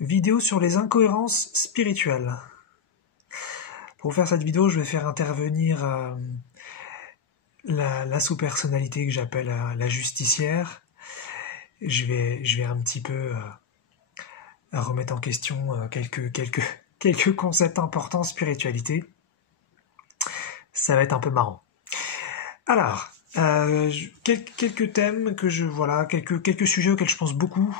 Vidéo sur les incohérences spirituelles. Pour faire cette vidéo, je vais faire intervenir la sous-personnalité que j'appelle la justicière. Je vais un petit peu remettre en question quelques concepts importants en spiritualité. Ça va être un peu marrant. Alors, quelques thèmes que quelques sujets auxquels je pense beaucoup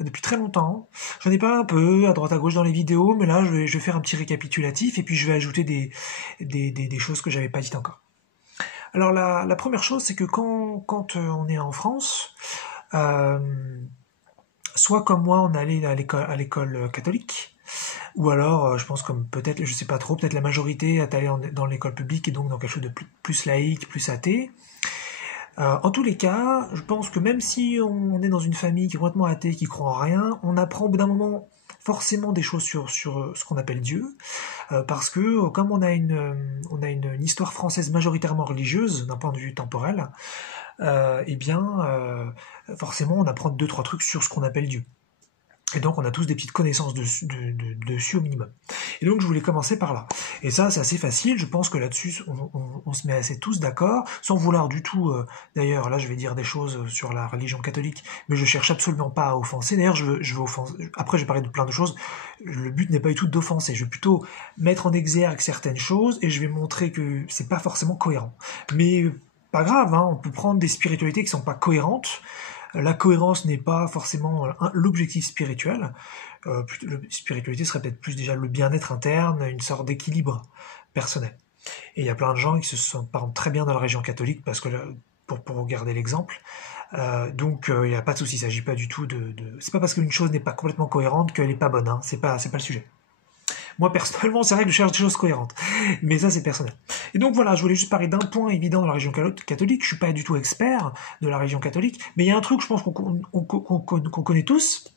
depuis très longtemps. J'en ai parlé un peu à droite à gauche dans les vidéos, mais là je vais faire un petit récapitulatif et puis je vais ajouter des choses que j'avais pas dites encore. Alors la première chose, c'est que quand on est en France, soit comme moi on allait à l'école catholique, ou alors je pense comme peut-être, je sais pas trop, peut-être la majorité est allée dans l'école publique et donc dans quelque chose de plus laïque, plus athée. En tous les cas, je pense que même si on est dans une famille qui est complètement athée, qui croit en rien, on apprend au bout d'un moment forcément des choses sur ce qu'on appelle Dieu, parce que comme on a une histoire française majoritairement religieuse d'un point de vue temporel, forcément on apprend 2-3 trucs sur ce qu'on appelle Dieu. Et donc on a tous des petites connaissances dessus au minimum. Et donc je voulais commencer par là. Et ça c'est assez facile, je pense que là-dessus on se met assez tous d'accord, sans vouloir du tout, d'ailleurs là je vais dire des choses sur la religion catholique, mais je cherche absolument pas à offenser, d'ailleurs je veux offenser, après je vais parler de plein de choses, le but n'est pas du tout d'offenser, je vais plutôt mettre en exergue certaines choses, et je vais montrer que c'est pas forcément cohérent. Mais pas grave, hein, on peut prendre des spiritualités qui sont pas cohérentes. La cohérence n'est pas forcément l'objectif spirituel. La spiritualité serait peut-être plus déjà le bien-être interne, une sorte d'équilibre personnel. Et il y a plein de gens qui se sentent par exemple très bien dans la religion catholique, parce que pour garder l'exemple, donc il n'y a pas de souci, il ne s'agit pas du tout c'est pas parce qu'une chose n'est pas complètement cohérente qu'elle n'est pas bonne, hein, c'est pas le sujet. Moi, personnellement, c'est vrai que je cherche des choses cohérentes. Mais ça, c'est personnel. Et donc, voilà, je voulais juste parler d'un point évident dans la religion catholique. Je suis pas du tout expert de la religion catholique, mais il y a un truc, je pense, qu'on connaît tous.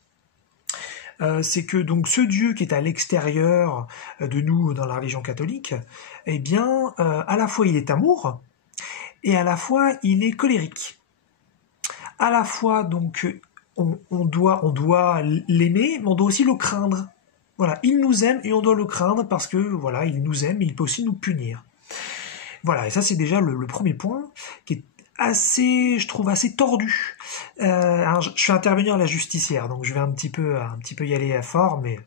C'est que, donc, ce Dieu qui est à l'extérieur de nous dans la religion catholique, eh bien, à la fois, il est amour, et à la fois, il est colérique. À la fois, donc, on doit l'aimer, mais on doit aussi le craindre. Voilà, il nous aime et on doit le craindre parce que, voilà, il nous aime et il peut aussi nous punir. Voilà, et ça c'est déjà le premier point qui est je trouve assez tordu. Alors, je fais intervenir la justicière, donc je vais un petit peu y aller fort, mais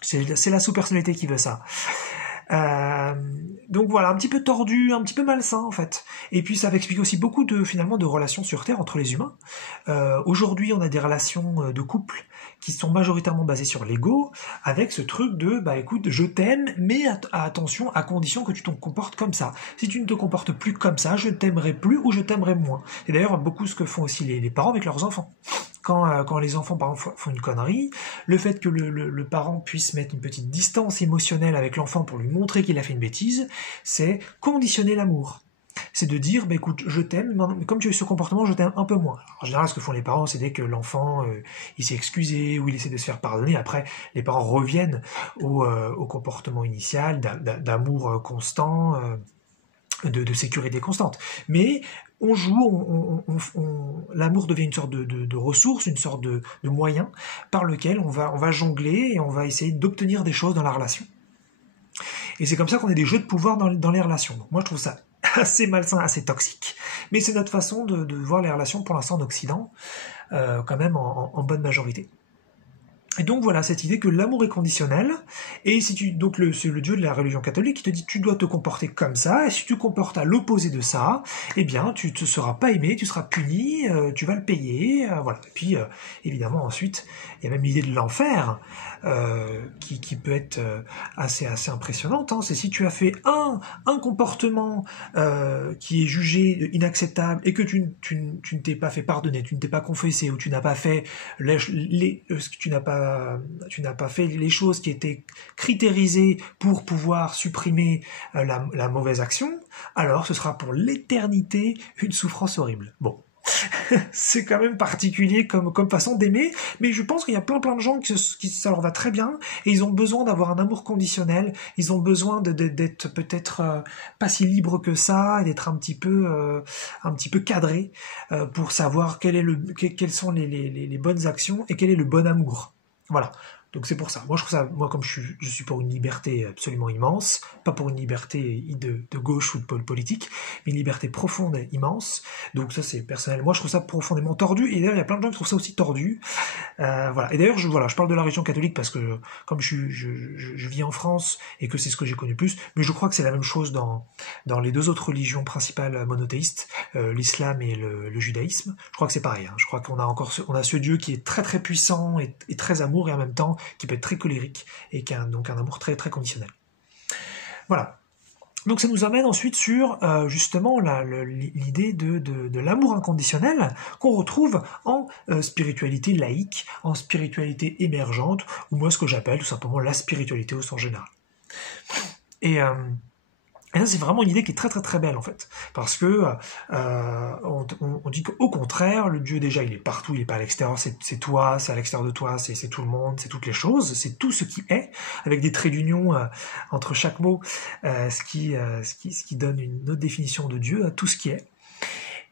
c'est la sous-personnalité qui veut ça. Donc voilà, un petit peu tordu, un petit peu malsain en fait. Et puis ça va expliquer aussi beaucoup finalement de relations sur Terre entre les humains. Aujourd'hui, on a des relations de couple qui sont majoritairement basées sur l'ego, avec ce truc de écoute, je t'aime, mais attention, à condition que tu te comportes comme ça. Si tu ne te comportes plus comme ça, je t'aimerai plus ou je t'aimerai moins. Et d'ailleurs, beaucoup ce que font aussi les parents avec leurs enfants. Quand les enfants, par exemple, font une connerie, le fait que le parent puisse mettre une petite distance émotionnelle avec l'enfant pour lui montrer qu'il a fait une bêtise, c'est conditionner l'amour. C'est de dire, écoute, je t'aime, mais comme tu as eu ce comportement, je t'aime un peu moins. Alors, en général, ce que font les parents, c'est dès que l'enfant il s'est excusé ou il essaie de se faire pardonner, après, les parents reviennent au comportement initial, d'amour constant, de sécurité constante. Mais on joue, l'amour devient une sorte de ressource, une sorte de moyen par lequel on va jongler et on va essayer d'obtenir des choses dans la relation. Et c'est comme ça qu'on a des jeux de pouvoir dans les relations. Donc moi je trouve ça assez malsain, assez toxique. Mais c'est notre façon de voir les relations pour l'instant en Occident, quand même en bonne majorité. Et donc voilà, cette idée que l'amour est conditionnel, et si c'est le Dieu de la religion catholique qui te dit tu dois te comporter comme ça, et si tu te comportes à l'opposé de ça, eh bien tu te seras pas aimé, tu seras puni, tu vas le payer, voilà. Et puis évidemment ensuite, il y a même l'idée de l'enfer, qui peut être assez impressionnante, hein. C'est si tu as fait un comportement qui est jugé inacceptable et que tu ne t'es pas fait pardonner, tu ne t'es pas confessé, ou tu n'as pas fait tu n'as pas fait les choses qui étaient critérisées pour pouvoir supprimer la mauvaise action, alors ce sera pour l'éternité une souffrance horrible. Bon. C'est quand même particulier comme façon d'aimer, mais je pense qu'il y a plein de gens qui ça leur va très bien, et ils ont besoin d'avoir un amour conditionnel, ils ont besoin d'être peut-être pas si libre que ça, et d'être un petit peu cadré pour savoir quelles sont les bonnes actions et quel est le bon amour. Voilà. Donc c'est pour ça. Moi je trouve ça, moi comme je suis pour une liberté absolument immense, pas pour une liberté de gauche ou de pôle politique, mais une liberté profonde et immense. Donc ça c'est personnel. Moi je trouve ça profondément tordu. Et d'ailleurs il y a plein de gens qui trouvent ça aussi tordu. Voilà. Et d'ailleurs je parle de la religion catholique parce que comme je vis en France et que c'est ce que j'ai connu plus, mais je crois que c'est la même chose dans les deux autres religions principales monothéistes, l'islam et le judaïsme. Je crois que c'est pareil. Hein. Je crois qu'on a encore on a ce Dieu qui est très très puissant et très amour et en même temps qui peut être très colérique et qui a donc un amour très très conditionnel. Voilà. Donc ça nous amène ensuite sur justement l'idée de l'amour inconditionnel qu'on retrouve en spiritualité laïque, en spiritualité émergente, ou moi ce que j'appelle tout simplement la spiritualité au sens général. Et ça, c'est vraiment une idée qui est très très très belle en fait, parce que on dit qu'au contraire, le Dieu déjà il est partout, il est pas à l'extérieur, c'est toi, c'est à l'extérieur de toi, c'est tout le monde, c'est toutes les choses, c'est tout ce qui est, avec des traits d'union entre chaque mot, ce qui donne une autre définition de Dieu à tout ce qui est.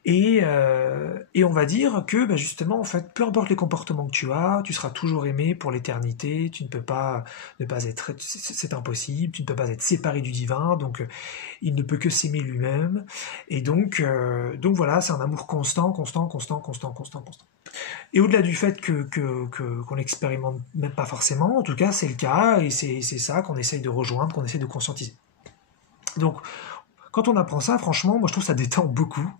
Et on va dire que bah justement, en fait, peu importe les comportements que tu as, tu seras toujours aimé pour l'éternité, tu ne peux pas ne pas être, c'est impossible, tu ne peux pas être séparé du divin, donc il ne peut que s'aimer lui-même, et donc voilà, c'est un amour constant, constant, constant, constant, constant, constant. Et au-delà du fait qu'on l'expérimente même pas forcément, en tout cas c'est le cas, et c'est ça qu'on essaye de rejoindre, qu'on essaye de conscientiser. Donc, quand on apprend ça, franchement, moi je trouve ça détend beaucoup,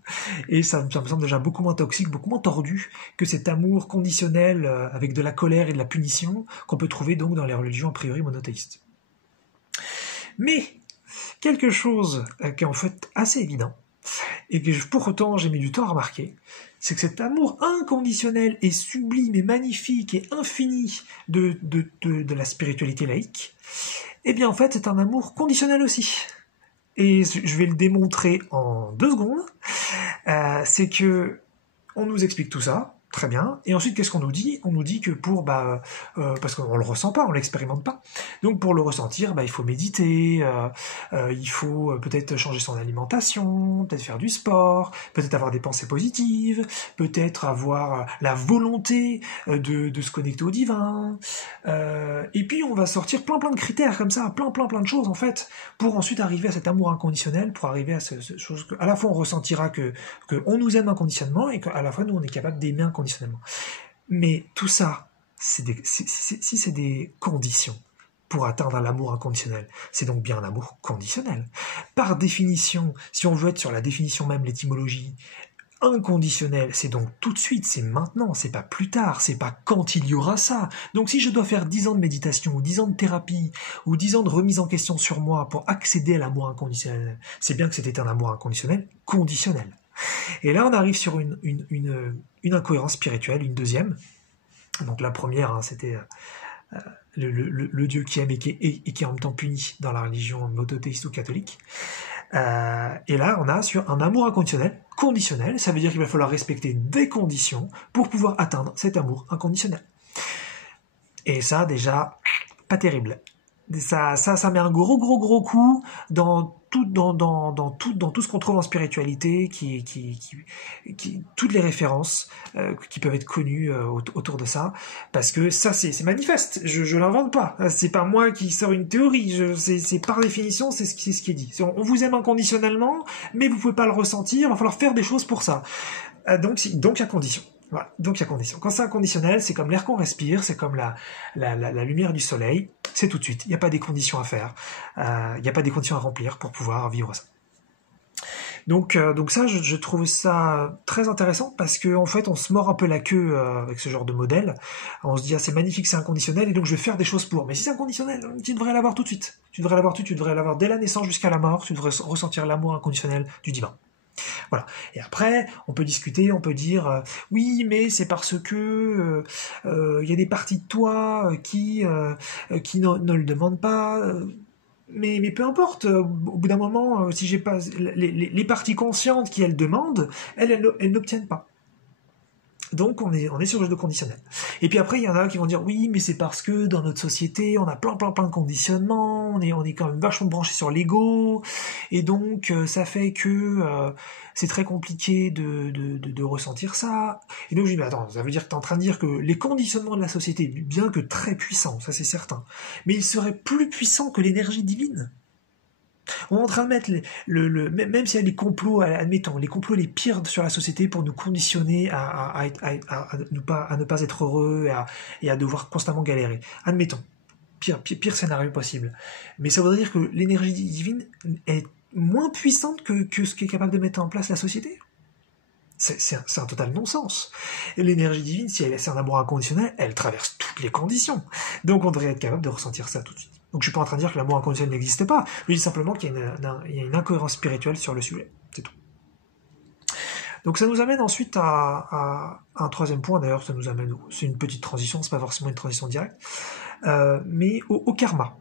et ça me semble déjà beaucoup moins toxique, beaucoup moins tordu que cet amour conditionnel avec de la colère et de la punition qu'on peut trouver donc dans les religions a priori monothéistes. Mais quelque chose qui est en fait assez évident, et que pour autant j'ai mis du temps à remarquer, c'est que cet amour inconditionnel et sublime et magnifique et infini de la spiritualité laïque, eh bien en fait c'est un amour conditionnel aussi. Et je vais le démontrer en 2 secondes. C'est que on nous explique tout ça, très bien, et ensuite qu'est-ce qu'on nous dit? On nous dit que parce qu'on le ressent pas, on l'expérimente pas, donc pour le ressentir, il faut méditer, il faut peut-être changer son alimentation, peut-être faire du sport, peut-être avoir des pensées positives, peut-être avoir la volonté de se connecter au divin, et puis on va sortir plein de critères comme ça, plein de choses en fait, pour ensuite arriver à cet amour inconditionnel, pour arriver à cette chose que, à la fois on ressentira que on nous aime inconditionnellement et qu'à la fois nous on est capable d'aimer inconditionnellement. Mais tout ça, si c'est des conditions pour atteindre l'amour inconditionnel, c'est donc bien un amour conditionnel. Par définition, si on veut être sur la définition même, l'étymologie, inconditionnel, c'est donc tout de suite, c'est maintenant, c'est pas plus tard, c'est pas quand il y aura ça. Donc si je dois faire 10 ans de méditation, ou 10 ans de thérapie, ou 10 ans de remise en question sur moi pour accéder à l'amour inconditionnel, c'est bien que c'était un amour inconditionnel, conditionnel. Et là, on arrive sur une incohérence spirituelle, une deuxième. Donc la première, c'était le Dieu qui aime et qui est en même temps puni dans la religion monothéiste ou catholique. Et là, on a sur un amour inconditionnel, conditionnel, ça veut dire qu'il va falloir respecter des conditions pour pouvoir atteindre cet amour inconditionnel. Et ça, déjà, pas terrible. Ça met un gros coup dans tout ce qu'on trouve en spiritualité, toutes les références qui peuvent être connues autour de ça, parce que ça c'est manifeste, je l'invente pas, c'est pas moi qui sors une théorie, c'est par définition c'est ce qui est dit. On vous aime inconditionnellement, mais vous pouvez pas le ressentir, il va falloir faire des choses pour ça. Donc il y a condition. Voilà, donc il y a condition. Quand c'est inconditionnel, c'est comme l'air qu'on respire, c'est comme la lumière du soleil, c'est tout de suite. Il n'y a pas des conditions à faire, il n'y a pas des conditions à remplir pour pouvoir vivre ça. Donc ça, je trouve ça très intéressant parce que en fait, on se mord un peu la queue avec ce genre de modèle. On se dit c'est magnifique, c'est inconditionnel et donc je vais faire des choses pour. Mais si c'est inconditionnel, tu devrais l'avoir tout de suite. Tu devrais l'avoir dès la naissance jusqu'à la mort. Tu devrais ressentir l'amour inconditionnel du divin. Voilà. Et après, on peut discuter, on peut dire oui, mais c'est parce que y a des parties de toi qui ne le demandent pas. Mais peu importe. Au bout d'un moment, si j'ai pas les parties conscientes qui elles demandent, elles n'obtiennent pas. Donc on est sur le jeu de conditionnel. Et puis après, il y en a qui vont dire oui, mais c'est parce que dans notre société, on a plein de conditionnements, on est quand même vachement branché sur l'ego, et donc ça fait que c'est très compliqué de ressentir ça. Et donc je dis, mais attends, ça veut dire que tu es en train de dire que les conditionnements de la société, bien que très puissants, ça c'est certain, mais ils seraient plus puissants que l'énergie divine. On est en train de mettre, même s'il y a des complots, admettons, les complots les pires sur la société pour nous conditionner à ne pas être heureux et à devoir constamment galérer. Admettons, pire scénario possible. Mais ça voudrait dire que l'énergie divine est moins puissante que ce qu'est capable de mettre en place la société. C'est un total non-sens. L'énergie divine, si c'est un amour inconditionnel, elle traverse toutes les conditions. Donc on devrait être capable de ressentir ça tout de suite. Donc je suis pas en train de dire que l'amour inconditionnel n'existe pas, je dis simplement qu'il y a une incohérence spirituelle sur le sujet, c'est tout. Donc ça nous amène ensuite à un troisième point, d'ailleurs ça nous amène, c'est une petite transition, c'est pas forcément une transition directe, mais au karma.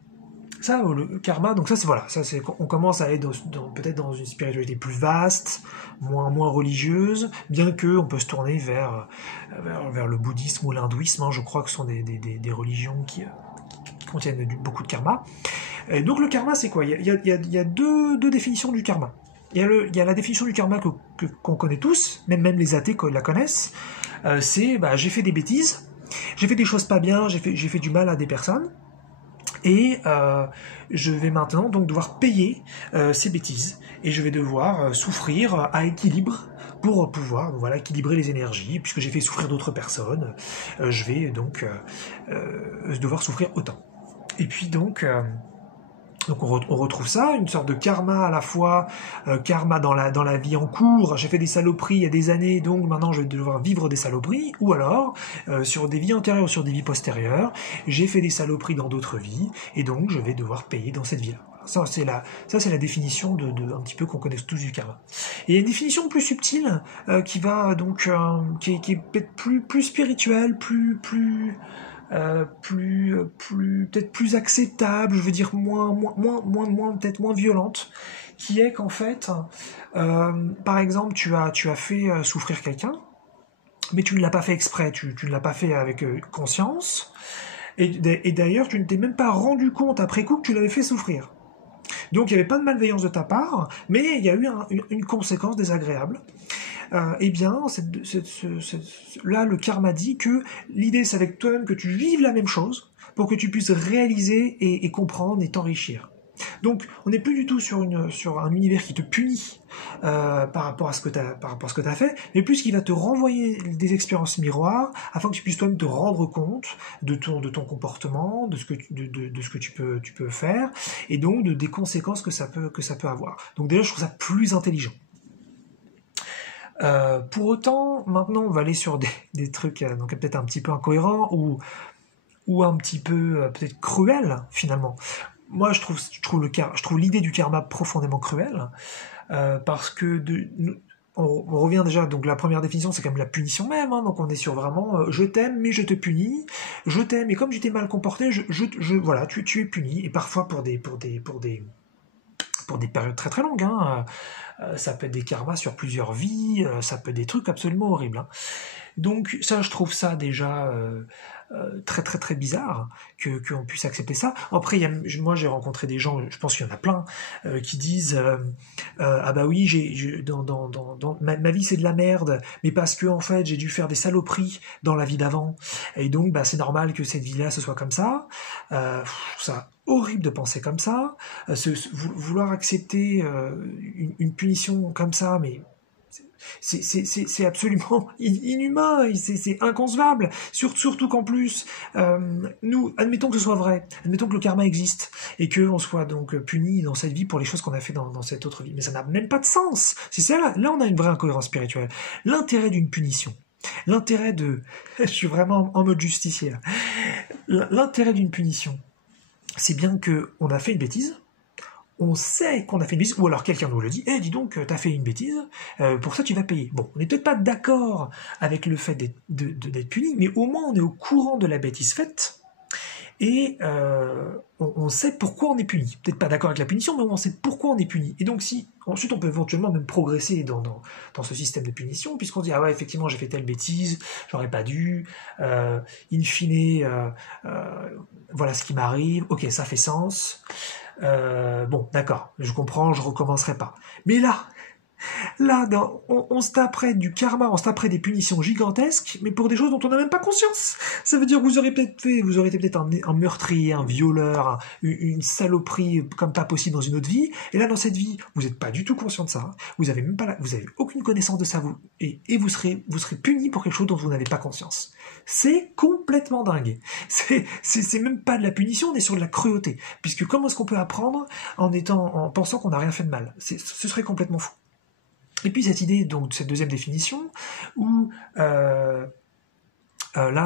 Ça, le karma, donc ça c'est voilà, on commence à aller peut-être dans une spiritualité plus vaste, moins religieuse, bien que on peut se tourner vers le bouddhisme ou l'hindouisme, hein, je crois que ce sont des religions qui contiennent beaucoup de karma. Et donc le karma c'est quoi ? Il y a deux définitions du karma. Il y a la définition du karma qu'on connaît tous, même les athées la connaissent, c'est j'ai fait des bêtises, j'ai fait des choses pas bien, j'ai fait du mal à des personnes, et je vais maintenant donc devoir payer ces bêtises, et je vais devoir souffrir à équilibre pour pouvoir équilibrer les énergies, puisque j'ai fait souffrir d'autres personnes, je vais donc devoir souffrir autant. Et puis donc on retrouve ça, une sorte de karma à la fois, karma dans la vie en cours, j'ai fait des saloperies il y a des années, donc maintenant je vais devoir vivre des saloperies, ou alors, sur des vies antérieures ou sur des vies postérieures, j'ai fait des saloperies dans d'autres vies, et donc je vais devoir payer dans cette vie-là. Ça c'est la définition un petit peu qu'on connaît tous du karma. Et il y a une définition plus subtile, qui va donc, qui est peut-être plus spirituelle, peut-être plus acceptable, je veux dire peut-être moins violente, qui est qu'en fait, par exemple, tu as fait souffrir quelqu'un, mais tu ne l'as pas fait exprès, tu ne l'as pas fait avec conscience, et d'ailleurs tu ne t'es même pas rendu compte après coup que tu l'avais fait souffrir. Donc il n'y avait pas de malveillance de ta part, mais il y a eu une conséquence désagréable. Eh bien, là, le karma dit que l'idée, c'est avec toi-même que tu vives la même chose pour que tu puisses réaliser et comprendre et t'enrichir. Donc, on n'est plus du tout sur un univers qui te punit par rapport à ce que t'as fait, mais plus qui va te renvoyer des expériences miroirs afin que tu puisses toi-même te rendre compte de ton comportement, de ce que tu peux faire, et donc des conséquences que ça peut avoir. Donc déjà, je trouve ça plus intelligent. Pour autant, maintenant on va aller sur des trucs donc peut-être un petit peu incohérents ou un petit peu peut-être cruels finalement. Moi je trouve l'idée du karma profondément cruelle, parce que on revient déjà, donc la première définition c'est quand même la punition même, hein, donc on est sur vraiment je t'aime mais je te punis, je t'aime et comme tu t'es mal comporté, voilà, tu es puni, et parfois pour des périodes très très longues, hein. Ça peut être des karmas sur plusieurs vies, ça peut être des trucs absolument horribles, hein. Donc ça, je trouve ça déjà très très très bizarre qu'on puisse accepter ça. Après, moi j'ai rencontré des gens, je pense qu'il y en a plein, qui disent ah bah oui, ma vie c'est de la merde, mais parce que en fait j'ai dû faire des saloperies dans la vie d'avant, et donc bah c'est normal que cette vie-là ce soit comme ça. Ça horrible de penser comme ça, vouloir accepter une punition comme ça, mais c'est absolument inhumain, c'est inconcevable, surtout qu'en plus, nous, admettons que ce soit vrai, admettons que le karma existe, et qu'on soit donc puni dans cette vie pour les choses qu'on a fait dans cette autre vie, mais ça n'a même pas de sens. C'est ça, là on a une vraie incohérence spirituelle. L'intérêt d'une punition, l'intérêt je suis vraiment en mode justicier, l'intérêt d'une punition, c'est bien qu'on a fait une bêtise, on sait qu'on a fait une bêtise, ou alors quelqu'un nous le dit, dis donc, t'as fait une bêtise, pour ça tu vas payer. Bon, on n'est peut-être pas d'accord avec le fait d'être puni, mais au moins on est au courant de la bêtise faite, et on sait pourquoi on est puni. Peut-être pas d'accord avec la punition, mais on sait pourquoi on est puni. Et donc si ensuite on peut éventuellement même progresser dans ce système de punition, puisqu'on dit ah ouais effectivement j'ai fait telle bêtise, j'aurais pas dû, in fine voilà ce qui m'arrive, ok ça fait sens, bon d'accord, je comprends, je recommencerai pas. Mais là, on se taperait du karma, on se taperait des punitions gigantesques, mais pour des choses dont on n'a même pas conscience. Ça veut dire que vous aurez été peut-être un meurtrier, un violeur, une saloperie comme pas possible dans une autre vie, et là, dans cette vie, vous n'êtes pas du tout conscient de ça, vous avez aucune connaissance de ça, et vous serez puni pour quelque chose dont vous n'avez pas conscience. C'est complètement dingue. C'est même pas de la punition, on est sur de la cruauté. Puisque comment est-ce qu'on peut apprendre en pensant qu'on n'a rien fait de mal? Ce serait complètement fou. Et puis cette idée, donc cette deuxième définition, où là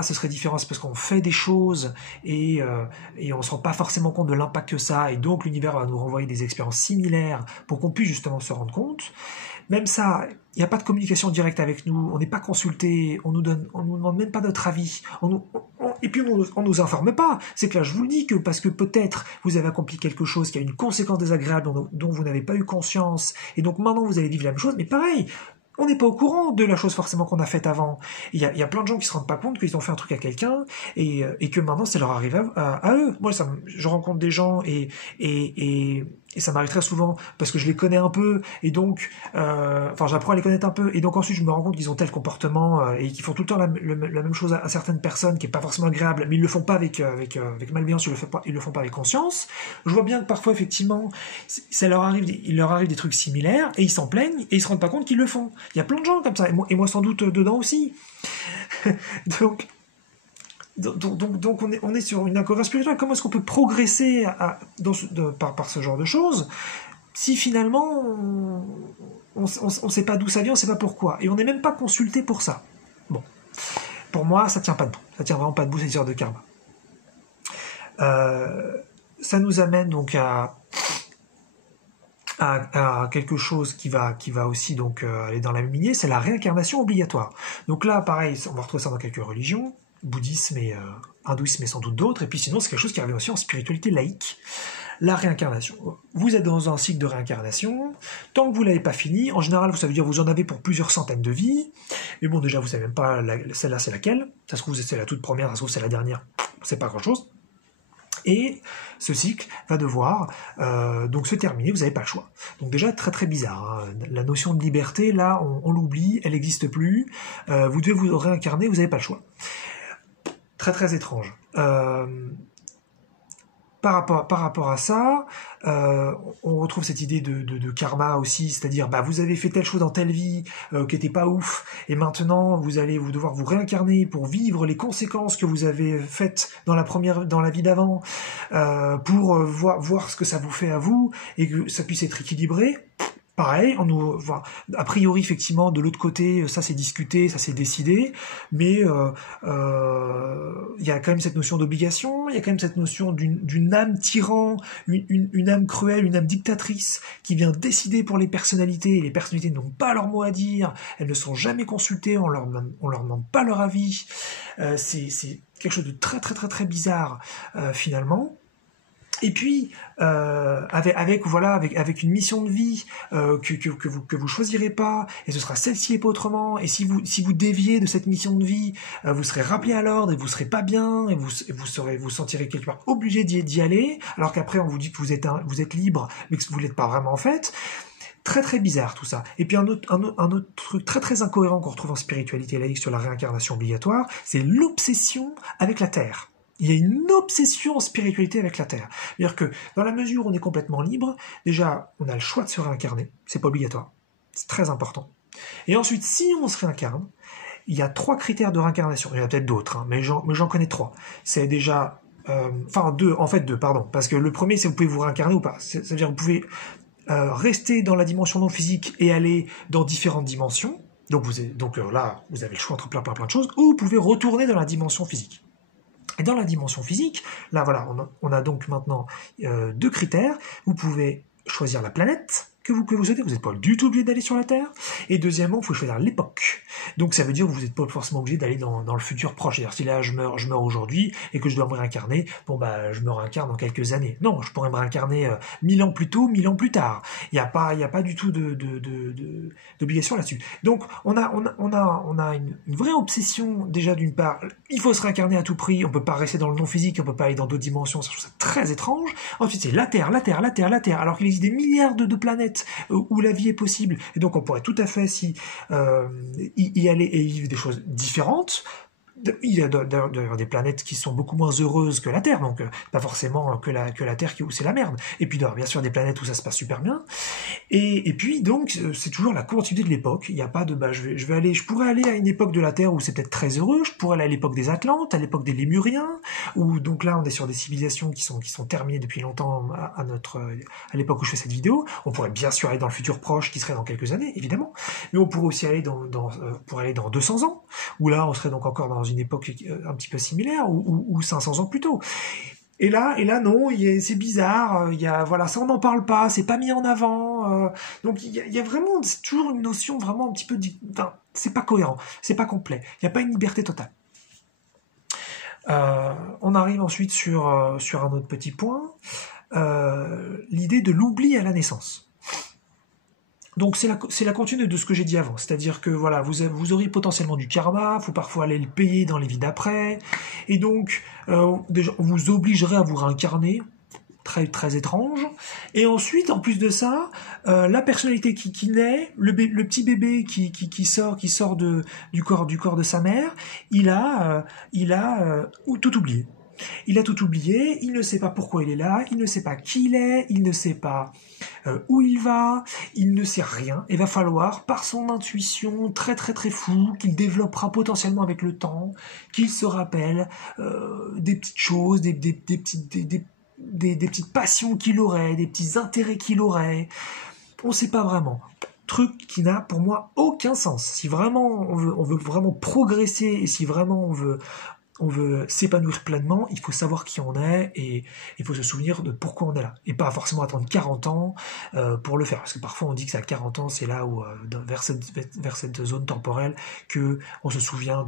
ce serait différent, c'est parce qu'on fait des choses et on ne se rend pas forcément compte de l'impact que ça, et donc l'univers va nous renvoyer des expériences similaires pour qu'on puisse justement se rendre compte. Même ça, il n'y a pas de communication directe avec nous, on n'est pas consulté, on nous demande même pas notre avis, et puis on nous informe pas. C'est que là, je vous le dis que parce que peut-être vous avez accompli quelque chose qui a une conséquence désagréable dont vous n'avez pas eu conscience, et donc maintenant vous allez vivre la même chose, mais pareil, on n'est pas au courant de la chose forcément qu'on a faite avant. Il y a plein de gens qui se rendent pas compte qu'ils ont fait un truc à quelqu'un et que maintenant ça leur arrive à eux. Moi, je rencontre des gens et ça m'arrive très souvent parce que je les connais un peu et donc, j'apprends à les connaître un peu et donc ensuite je me rends compte qu'ils ont tel comportement et qu'ils font tout le temps la même chose à certaines personnes qui est pas forcément agréable, mais ils le font pas avec malveillance, ils le font pas avec conscience. Je vois bien que parfois effectivement, il leur arrive des trucs similaires et ils s'en plaignent et ils se rendent pas compte qu'ils le font. Il y a plein de gens comme ça, et moi sans doute dedans aussi. donc on est sur une incohérence spirituelle. Comment est-ce qu'on peut progresser par ce genre de choses si finalement on sait pas d'où ça vient, on sait pas pourquoi, et on n'est même pas consulté pour ça. Bon, pour moi ça tient pas debout, ça tient vraiment pas debout cette histoire de karma. Ça nous amène donc à quelque chose qui va aussi donc aller dans la même lignée, c'est la réincarnation obligatoire. Donc là, pareil, on va retrouver ça dans quelques religions, bouddhisme et hindouisme et sans doute d'autres, et puis sinon c'est quelque chose qui arrive aussi en spiritualité laïque. La réincarnation. Vous êtes dans un cycle de réincarnation, tant que vous l'avez pas fini, en général ça veut dire que vous en avez pour plusieurs centaines de vies, mais bon déjà vous savez même pas celle-là c'est laquelle, ça se trouve c'est la toute première, ça se trouve c'est la dernière, c'est pas grand chose. Et ce cycle va devoir donc se terminer, vous n'avez pas le choix. Donc déjà très très bizarre, hein. La notion de liberté, là on l'oublie, elle n'existe plus, vous devez vous réincarner, vous n'avez pas le choix. Très très étrange. Par rapport à ça, on retrouve cette idée de karma aussi, c'est-à-dire vous avez fait telle chose dans telle vie qui n'était pas ouf, et maintenant vous allez devoir vous réincarner pour vivre les conséquences que vous avez faites dans la vie d'avant, pour voir ce que ça vous fait à vous et que ça puisse être équilibré. Pareil, a priori effectivement de l'autre côté, ça c'est discuté, ça c'est décidé, mais il y a quand même cette notion d'obligation, il y a quand même cette notion d'une âme tyran, une âme cruelle, une âme dictatrice qui vient décider pour les personnalités, et les personnalités n'ont pas leur mot à dire, elles ne sont jamais consultées, on leur demande pas leur avis, c'est quelque chose de très très très très bizarre finalement. Et puis avec une mission de vie que vous choisirez pas, et ce sera celle-ci et pas autrement, et si vous déviez de cette mission de vie, vous serez rappelé à l'ordre et vous serez pas bien, et vous sentirez quelque part obligé d'y aller, alors qu'après on vous dit que vous êtes libre mais que vous l'êtes pas vraiment en fait. Très très bizarre tout ça. Et puis un autre truc très très incohérent qu'on retrouve en spiritualité laïque sur la réincarnation obligatoire, c'est l'obsession avec la Terre. Il y a une obsession en spiritualité avec la Terre. C'est-à-dire que dans la mesure où on est complètement libre, déjà, on a le choix de se réincarner. C'est pas obligatoire. C'est très important. Et ensuite, si on se réincarne, il y a 3 critères de réincarnation. Il y en a peut-être d'autres, hein, mais j'en connais 3. C'est déjà... deux, pardon. Parce que le premier, c'est vous pouvez vous réincarner ou pas. C'est-à-dire que vous pouvez rester dans la dimension non physique et aller dans différentes dimensions. Donc là, vous avez le choix entre plein de choses. Ou vous pouvez retourner dans la dimension physique. Et dans la dimension physique, là voilà, on a donc maintenant 2 critères. Vous pouvez choisir la planète que vous souhaitez, vous n'êtes pas du tout obligé d'aller sur la Terre. Et deuxièmement, il faut choisir l'époque. Donc ça veut dire que vous n'êtes pas forcément obligé d'aller dans le futur proche. C'est-à-dire si là je meurs aujourd'hui et que je dois me réincarner, bon bah je me réincarne dans quelques années. Non, je pourrais me réincarner 1000 ans plus tôt, 1000 ans plus tard. Il n'y a pas du tout d'obligation là-dessus. Donc on a une vraie obsession déjà d'une part. Il faut se réincarner à tout prix. On peut pas rester dans le non physique, on peut pas aller dans d'autres dimensions. Ça, je trouve ça très étrange. Ensuite c'est la Terre, la Terre, la Terre, la Terre. Alors qu'il existe des milliards de planètes où la vie est possible. Et donc on pourrait tout à fait y aller et vivre des choses différentes. Il y a d'ailleurs des planètes qui sont beaucoup moins heureuses que la Terre, donc pas forcément que la Terre où c'est la merde. Et puis bien sûr des planètes où ça se passe super bien. Et puis donc c'est toujours la continuité de l'époque. Il n'y a pas de je pourrais aller à une époque de la Terre où c'est peut-être très heureux. Je pourrais aller à l'époque des Atlantes, à l'époque des Lémuriens, où donc là on est sur des civilisations qui sont terminées depuis longtemps à l'époque où je fais cette vidéo. On pourrait bien sûr aller dans le futur proche qui serait dans quelques années évidemment, mais on pourrait aussi aller pour aller dans 200 ans, où là on serait donc encore dans une époque un petit peu similaire, ou 500 ans plus tôt. Et là non, c'est bizarre, voilà, ça on n'en parle pas, c'est pas mis en avant, donc il y a vraiment, c'est toujours une notion vraiment un petit peu, enfin, c'est pas cohérent, c'est pas complet, il n'y a pas une liberté totale. On arrive ensuite sur un autre petit point, l'idée de l'oubli à la naissance. Donc c'est la continuité de ce que j'ai dit avant, c'est-à-dire que voilà, vous auriez potentiellement du karma, faut parfois aller le payer dans les vies d'après, et donc déjà, on vous obligerait à vous réincarner, très très étrange. Et ensuite, en plus de ça, la personnalité qui naît, le petit bébé qui sort du corps de sa mère, il a tout oublié. Il a tout oublié, il ne sait pas pourquoi il est là, il ne sait pas qui il est, il ne sait pas où il va, il ne sait rien. Il va falloir, par son intuition très très très fou, qu'il développera potentiellement avec le temps, qu'il se rappelle des petites choses, des petites passions qu'il aurait, des petits intérêts qu'il aurait. On ne sait pas vraiment. Truc qui n'a pour moi aucun sens. Si vraiment on veut vraiment progresser et si vraiment on veut s'épanouir pleinement, il faut savoir qui on est et il faut se souvenir de pourquoi on est là. Et pas forcément attendre 40 ans pour le faire. Parce que parfois on dit que c'est à 40 ans, c'est là où, vers cette zone temporelle, que on se souvient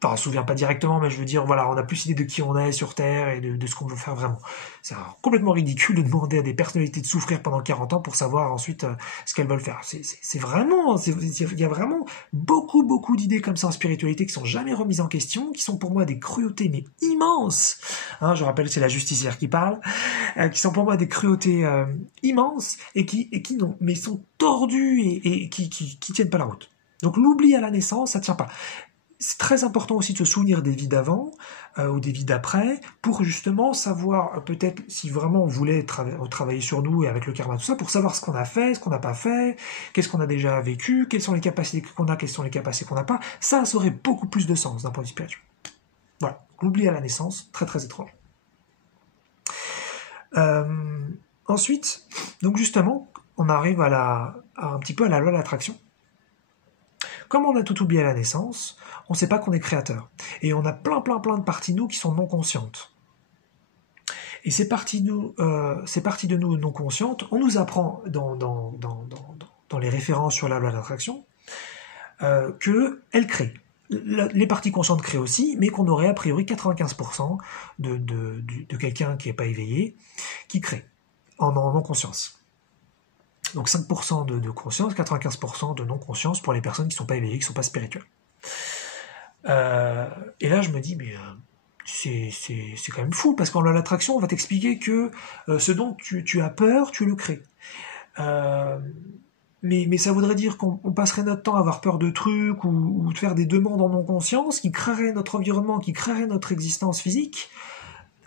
enfin, on se souvient pas directement, mais je veux dire, voilà, on a plus idée de qui on est sur Terre et de ce qu'on veut faire vraiment. C'est complètement ridicule de demander à des personnalités de souffrir pendant 40 ans pour savoir ensuite ce qu'elles veulent faire. C'est vraiment, il y a vraiment beaucoup d'idées comme ça en spiritualité qui sont jamais remises en question, qui sont pour moi des cruautés mais immenses. Hein, je rappelle, c'est la justicière qui parle, qui sont pour moi des cruautés immenses et qui non, mais sont tordues et qui tiennent pas la route. Donc l'oubli à la naissance, ça tient pas. C'est très important aussi de se souvenir des vies d'avant ou des vies d'après pour justement savoir peut-être si vraiment on voulait travailler sur nous et avec le karma tout ça pour savoir ce qu'on a fait, ce qu'on n'a pas fait, qu'est-ce qu'on a déjà vécu, quelles sont les capacités qu'on a, quelles sont les capacités qu'on n'a pas. Ça aurait beaucoup plus de sens d'un point de vue spirituel. Voilà, l'oubli à la naissance, très très étrange. Ensuite, donc justement, on arrive un petit peu à la loi de l'attraction. Comme on a tout oublié à la naissance, on ne sait pas qu'on est créateur. Et on a plein de parties de nous qui sont non conscientes. Et ces parties de nous non conscientes, on nous apprend dans les références sur la loi de l'attraction qu'elles créent. Les parties conscientes créent aussi, mais qu'on aurait a priori 95% de quelqu'un qui n'est pas éveillé qui crée en non-conscience. Donc 5% de conscience, 95% de non-conscience pour les personnes qui ne sont pas éveillées, qui ne sont pas spirituelles. Et là je me dis, mais c'est quand même fou, parce qu'en loi de l'attraction, on va t'expliquer que ce dont tu as peur, tu le crées. Mais ça voudrait dire qu'on passerait notre temps à avoir peur de trucs ou de faire des demandes en non-conscience qui créeraient notre environnement, qui créeraient notre existence physique,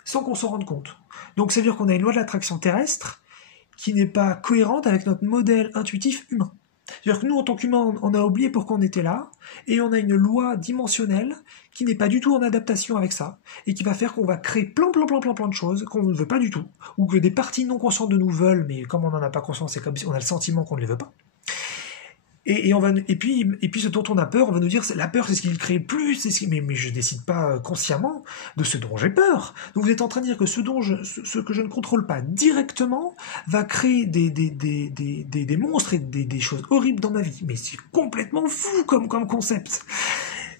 sans qu'on s'en rende compte. Donc ça veut dire qu'on a une loi de l'attraction terrestre qui n'est pas cohérente avec notre modèle intuitif humain. C'est-à-dire que nous, en tant qu'humains, on a oublié pourquoi on était là, et on a une loi dimensionnelle qui n'est pas du tout en adaptation avec ça, et qui va faire qu'on va créer plein de choses qu'on ne veut pas du tout, ou que des parties non conscientes de nous veulent, mais comme on n'en a pas conscience, c'est comme si on a le sentiment qu'on ne les veut pas. Et puis ce dont on a peur, on va nous dire, la peur c'est ce qui crée plus, mais je décide pas consciemment de ce dont j'ai peur. Donc vous êtes en train de dire que ce que je ne contrôle pas directement va créer des monstres et des choses horribles dans ma vie. Mais c'est complètement fou comme concept.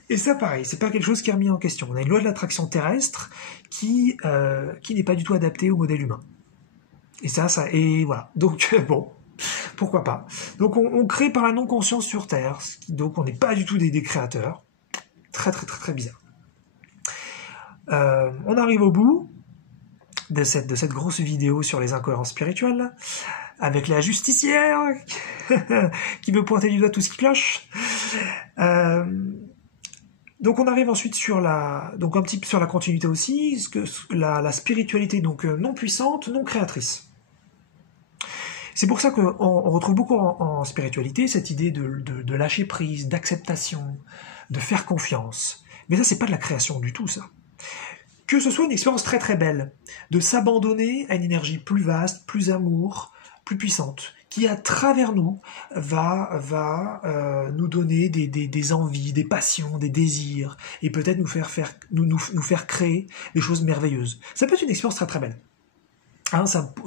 Et ça, pareil, c'est pas quelque chose qui est remis en question. On a une loi de l'attraction terrestre qui n'est pas du tout adaptée au modèle humain. Et voilà. Donc bon. Pourquoi pas. Donc on crée par la non-conscience sur Terre, donc on n'est pas du tout des créateurs. Très très très très bizarre. On arrive au bout de cette grosse vidéo sur les incohérences spirituelles, avec la justicière qui veut pointer du doigt tout ce qui cloche. Donc on arrive ensuite donc un petit peu sur la continuité aussi, la spiritualité donc non puissante, non créatrice. C'est pour ça qu'on retrouve beaucoup en spiritualité cette idée de lâcher prise, d'acceptation, de faire confiance. Mais ça, c'est pas de la création du tout, ça. Que ce soit une expérience très très belle, de s'abandonner à une énergie plus vaste, plus amour, plus puissante, qui à travers nous va nous donner des envies, des passions, des désirs, et peut-être nous faire créer des choses merveilleuses. Ça peut être une expérience très très belle. Hein,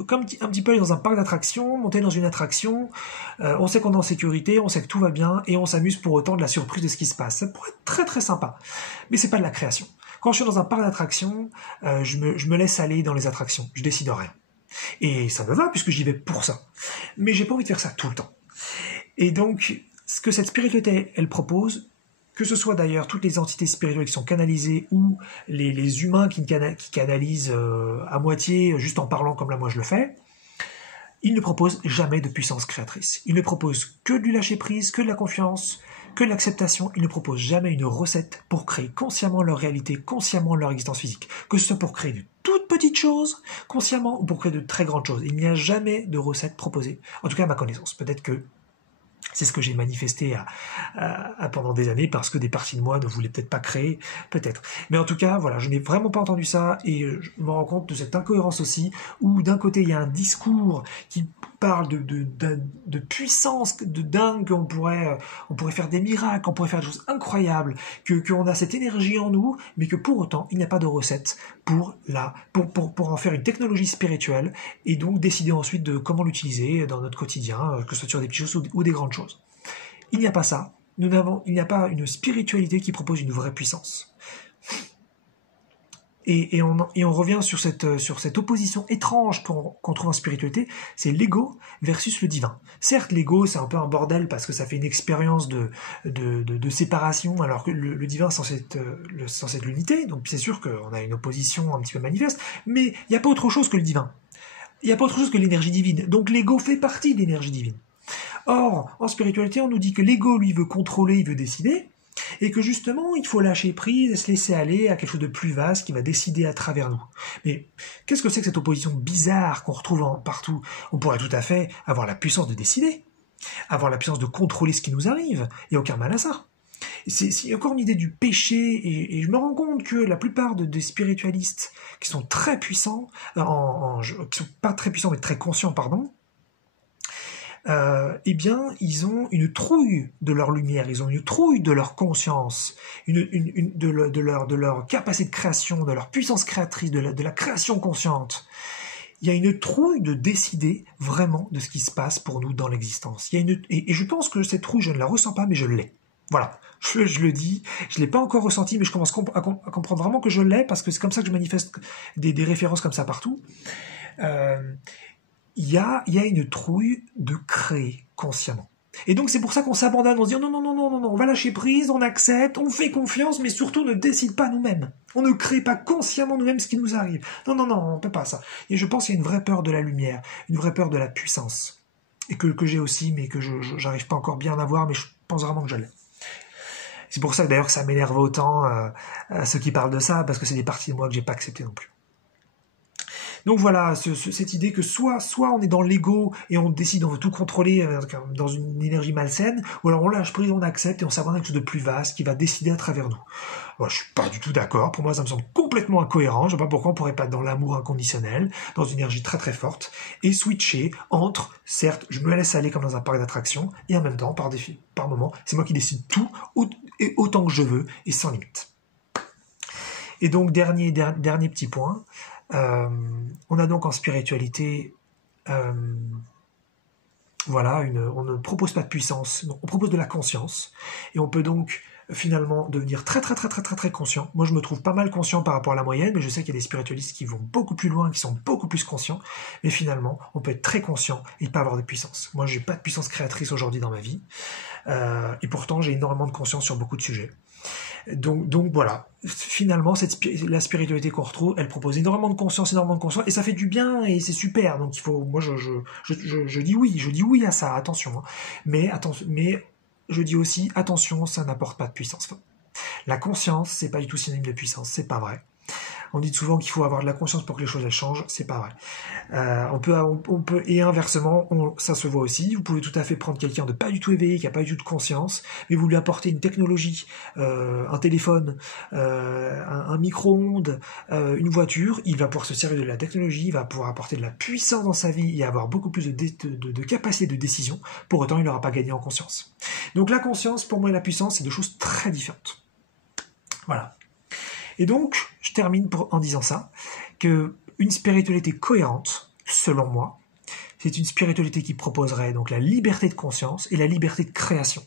comme un petit peu aller dans un parc d'attractions, monter dans une attraction, on sait qu'on est en sécurité, on sait que tout va bien, et on s'amuse pour autant de la surprise de ce qui se passe. Ça pourrait être très très sympa, mais c'est pas de la création. Quand je suis dans un parc d'attractions, je me laisse aller dans les attractions, je décide rien. Et ça me va puisque j'y vais pour ça. Mais j'ai pas envie de faire ça tout le temps. Et donc, ce que cette spiritualité, elle propose, que ce soit d'ailleurs toutes les entités spirituelles qui sont canalisées ou les humains qui canalisent à moitié, juste en parlant comme là moi je le fais, ils ne proposent jamais de puissance créatrice. Ils ne proposent que du lâcher-prise, que de la confiance, que de l'acceptation. Ils ne proposent jamais une recette pour créer consciemment leur réalité, consciemment leur existence physique. Que ce soit pour créer de toutes petites choses, consciemment, ou pour créer de très grandes choses. Il n'y a jamais de recette proposée. En tout cas à ma connaissance. Peut-être que c'est ce que j'ai manifesté pendant des années parce que des parties de moi ne voulaient peut-être pas créer, peut-être. Mais en tout cas, voilà, je n'ai vraiment pas entendu ça et je me rends compte de cette incohérence aussi où d'un côté il y a un discours qui parle de puissance, de dingue, on pourrait faire des miracles, on pourrait faire des choses incroyables, qu'on a cette énergie en nous, mais que pour autant il n'y a pas de recette pour en faire une technologie spirituelle et donc décider ensuite de comment l'utiliser dans notre quotidien, que ce soit sur des petites choses ou des grandes choses. Il n'y a pas ça. Il n'y a pas une spiritualité qui propose une vraie puissance. Et on revient sur cette opposition étrange qu'on trouve en spiritualité, c'est l'ego versus le divin. Certes, l'ego, c'est un peu un bordel parce que ça fait une expérience de séparation, alors que le divin est censé être l'unité, donc c'est sûr qu'on a une opposition un petit peu manifeste, mais il n'y a pas autre chose que le divin. Il n'y a pas autre chose que l'énergie divine. Donc l'ego fait partie de l'énergie divine. Or, en spiritualité, on nous dit que l'ego, lui, veut contrôler, il veut décider, et que justement, il faut lâcher prise et se laisser aller à quelque chose de plus vaste qui va décider à travers nous. Mais qu'est-ce que c'est que cette opposition bizarre qu'on retrouve partout? On pourrait tout à fait avoir la puissance de décider, avoir la puissance de contrôler ce qui nous arrive, il n'y a aucun mal à ça. C'est encore une idée du péché, et je me rends compte que la plupart des spiritualistes qui sont très puissants, qui sont pas très puissants mais très conscients, pardon, eh bien, ils ont une trouille de leur lumière, ils ont une trouille de leur conscience, de leur capacité de création, de leur puissance créatrice, de la création consciente. Il y a une trouille de décider vraiment de ce qui se passe pour nous dans l'existence. Et je pense que cette trouille, je ne la ressens pas, mais je l'ai. Voilà, je le dis, je ne l'ai pas encore ressenti, mais je commence à comprendre vraiment que je l'ai, parce que c'est comme ça que je manifeste des références comme ça partout. Il y a une trouille de créer consciemment. Et donc c'est pour ça qu'on s'abandonne, on se dit non, on va lâcher prise, on accepte, on fait confiance, mais surtout ne décide pas nous-mêmes. On ne crée pas consciemment nous-mêmes ce qui nous arrive. Non, on ne peut pas ça. Et je pense qu'il y a une vraie peur de la lumière, une vraie peur de la puissance. Et que j'ai aussi, mais que j'arrive pas encore bien à voir, mais je pense vraiment que je l'ai. C'est pour ça que d'ailleurs que ça m'énerve autant ceux qui parlent de ça, parce que c'est des parties de moi que j'ai pas acceptées non plus. Donc voilà, cette idée que soit on est dans l'ego et on décide, on veut tout contrôler dans une énergie malsaine, ou alors on lâche prise, on accepte et on s'abandonne à quelque chose de plus vaste qui va décider à travers nous. Moi, je suis pas du tout d'accord. Pour moi, ça me semble complètement incohérent. Je ne sais pas pourquoi on pourrait pas être dans l'amour inconditionnel, dans une énergie très très forte, et switcher entre, certes, je me laisse aller comme dans un parc d'attractions, et en même temps, par moment, c'est moi qui décide tout, et autant que je veux, et sans limite. Et donc, dernier petit point, on a donc en spiritualité, voilà, on ne propose pas de puissance, on propose de la conscience, et on peut donc finalement devenir très conscient. Moi je me trouve pas mal conscient par rapport à la moyenne, mais je sais qu'il y a des spiritualistes qui vont beaucoup plus loin, qui sont beaucoup plus conscients, mais finalement on peut être très conscient et pas avoir de puissance. Moi j'ai pas de puissance créatrice aujourd'hui dans ma vie, et pourtant j'ai énormément de conscience sur beaucoup de sujets. Donc voilà, finalement la spiritualité qu'on retrouve, elle propose énormément de conscience, et ça fait du bien et c'est super. Donc il faut, moi je dis oui à ça, attention. Hein. Mais je dis aussi attention, ça n'apporte pas de puissance. La conscience, c'est pas du tout synonyme de puissance, c'est pas vrai. On dit souvent qu'il faut avoir de la conscience pour que les choses elles changent, c'est pas vrai. On peut et inversement, ça se voit aussi. Vous pouvez tout à fait prendre quelqu'un de pas du tout éveillé, qui a pas du tout de conscience, mais vous lui apportez une technologie, un téléphone, un micro-ondes, une voiture, il va pouvoir se servir de la technologie, il va pouvoir apporter de la puissance dans sa vie et avoir beaucoup plus de capacité de décision. Pour autant, il n'aura pas gagné en conscience. Donc la conscience, pour moi, et la puissance, c'est deux choses très différentes. Voilà. Et donc, je termine en disant ça, que une spiritualité cohérente, selon moi, c'est une spiritualité qui proposerait donc la liberté de conscience et la liberté de création.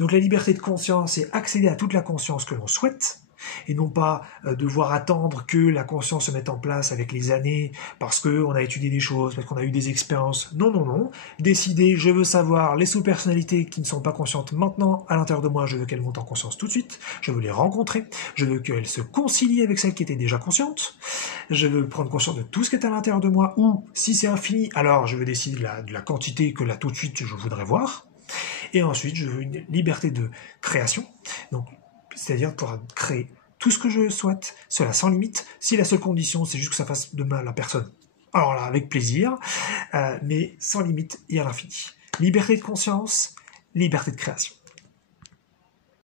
Donc la liberté de conscience, c'est accéder à toute la conscience que l'on souhaite, et non pas devoir attendre que la conscience se mette en place avec les années, parce qu'on a étudié des choses, parce qu'on a eu des expériences. Non. Décider, je veux savoir les sous-personnalités qui ne sont pas conscientes maintenant à l'intérieur de moi, je veux qu'elles montent en conscience tout de suite, je veux les rencontrer, je veux qu'elles se concilient avec celles qui étaient déjà conscientes, je veux prendre conscience de tout ce qui est à l'intérieur de moi, ou si c'est infini, alors je veux décider de la quantité que là tout de suite je voudrais voir, et ensuite je veux une liberté de création, donc c'est-à-dire pouvoir créer tout ce que je souhaite, cela sans limite, si la seule condition c'est juste que ça fasse de mal à personne. Alors là, avec plaisir, mais sans limite et à l'infini. Liberté de conscience, liberté de création.